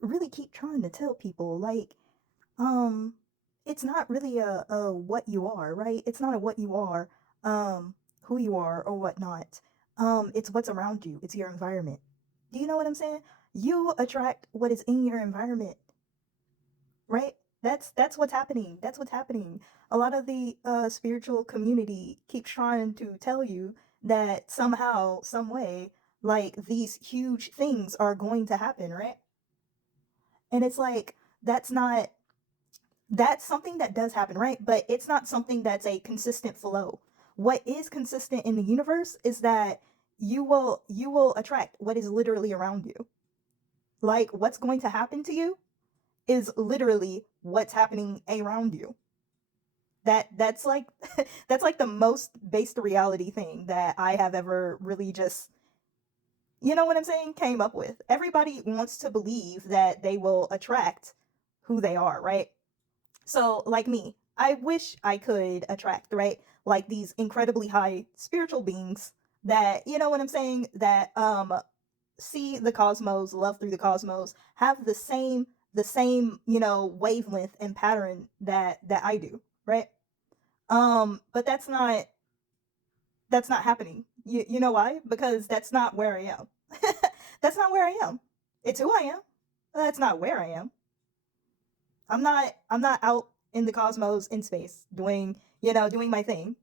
really keep trying to tell people, like, um, it's not really a what you are, right? It's not a what you are, who you are or whatnot. It's what's around you. It's your environment. Do you know what I'm saying? You attract what is in your environment, right? That's what's happening. That's what's happening. A lot of the spiritual community keeps trying to tell you that somehow, some way, like these huge things are going to happen, right? And it's like that's not that's something that does happen, right? But it's not something that's a consistent flow. What is consistent in the universe is that you will attract what is literally around you. Like what's going to happen to you is literally what's happening around you. That's like that's like the most based reality thing that I have ever really just, you know what I'm saying, came up with. Everybody wants to believe that they will attract who they are, right? So, like me, I wish I could attract, right? Like these incredibly high spiritual beings that, you know what I'm saying, that see the cosmos, love through the cosmos, have the same, wavelength and pattern that I do, right? But that's not happening. You know why? Because that's not where I am. That's not where I am. It's who I am. That's not where I am. I'm not out in the cosmos in space doing my thing.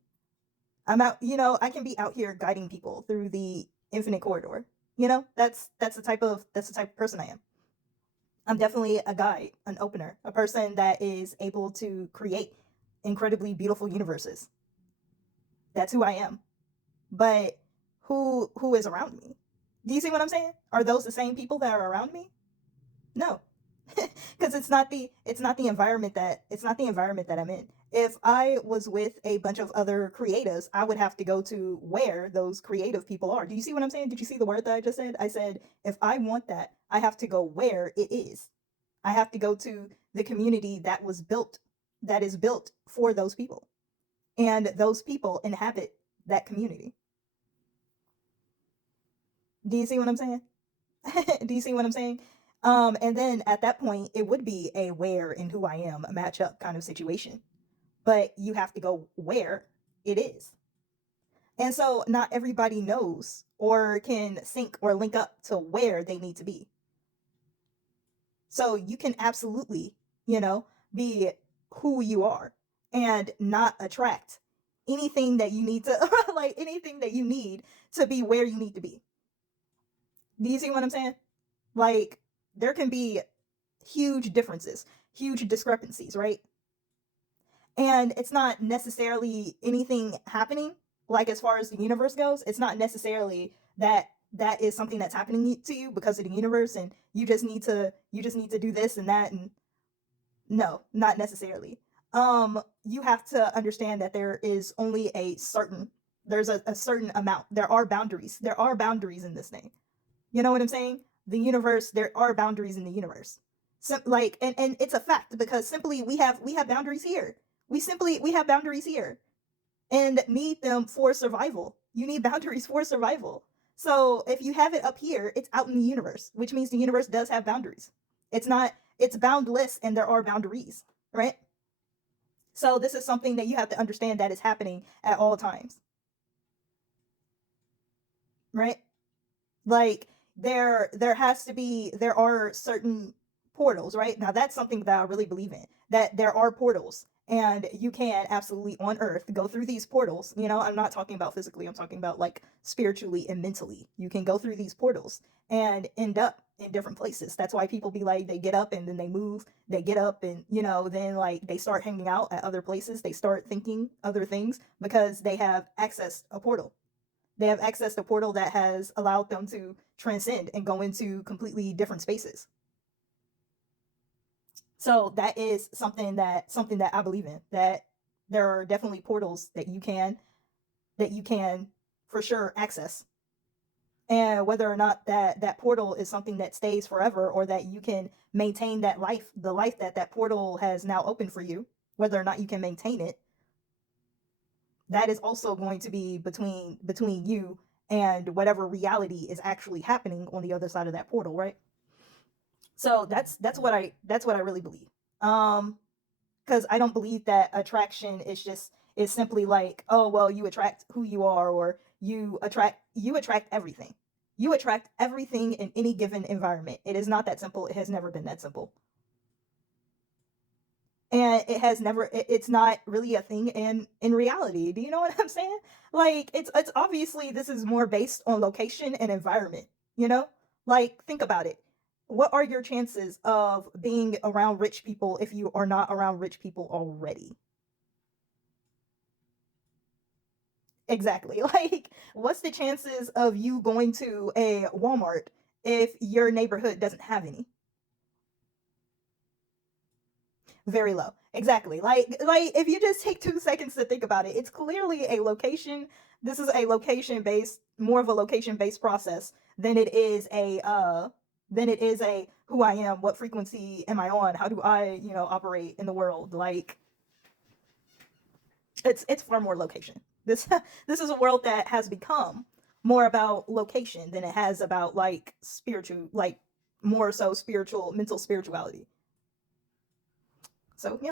I'm out, I can be out here guiding people through the infinite corridor. That's the type of person I am. I'm definitely a guide, an opener, a person that is able to create incredibly beautiful universes. That's who I am. But who is around me? Do you see what I'm saying? Are those the same people that are around me? No. Because it's not the environment that I'm in. If I was with a bunch of other creatives, I would have to go to where those creative people are. Do you see what I'm saying? Did you see the word that I just said? I said if I want that, I have to go where it is. I have to go to the community that is built for those people, and those people inhabit that community. Do you see what I'm saying? Do you see what I'm saying? And then at that point, it would be a where and who I am, a match up kind of situation. But you have to go where it is. And so not everybody knows or can sync or link up to where they need to be. So you can absolutely, be who you are and not attract anything that you need to, like anything that you need to be where you need to be. Do you see what I'm saying? Like, there can be huge differences, huge discrepancies, right? And it's not necessarily anything happening, like as far as the universe goes, it's not necessarily that is something that's happening to you because of the universe and you just need to do this and that, and no, not necessarily. You have to understand that there's a certain amount. There are boundaries. There are boundaries in this thing. You know what I'm saying? The universe, there are boundaries in the universe. Like, and it's a fact because simply we have boundaries here. We have boundaries here and need them for survival. You need boundaries for survival. So if you have it up here, it's out in the universe, which means the universe does have boundaries. It's boundless and there are boundaries, right? So this is something that you have to understand that is happening at all times, right? Like there are certain portals, right? Now that's something that I really believe in, that there are portals and you can absolutely on earth go through these portals. I'm not talking about physically, I'm talking about like spiritually and mentally. You can go through these portals and end up in different places. That's why people be like, they get up and then they move, they get up and then like they start hanging out at other places, they start thinking other things because they have accessed a portal. They have accessed a portal that has allowed them to transcend and go into completely different spaces. So that is something that I believe in. That there are definitely portals that you can for sure access. And whether or not that portal is something that stays forever or that you can maintain that life, the life that portal has now opened for you, whether or not you can maintain it, that is also going to be between you and whatever reality is actually happening on the other side of that portal, right? So that's what I really believe. Um, because I don't believe that attraction is simply like, oh well, you attract who you are, or you attract everything. You attract everything in any given environment. It is not that simple. It has never been that simple. And it has never it's not really a thing in reality. Do you know what I'm saying? Like it's obviously this is more based on location and environment, you know? Like think about it. What are your chances of being around rich people if you are not around rich people already? Exactly. Like what's the chances of you going to a Walmart if your neighborhood doesn't have any? Very low. Exactly. Like if you just take 2 seconds to think about it, it's clearly a location. This is a location based, more of a location based process than it is a who I am, what frequency am I on, how do I, operate in the world. Like it's far more location. This this is a world that has become more about location than it has about like spiritual, like more so spiritual, mental spirituality. So yeah.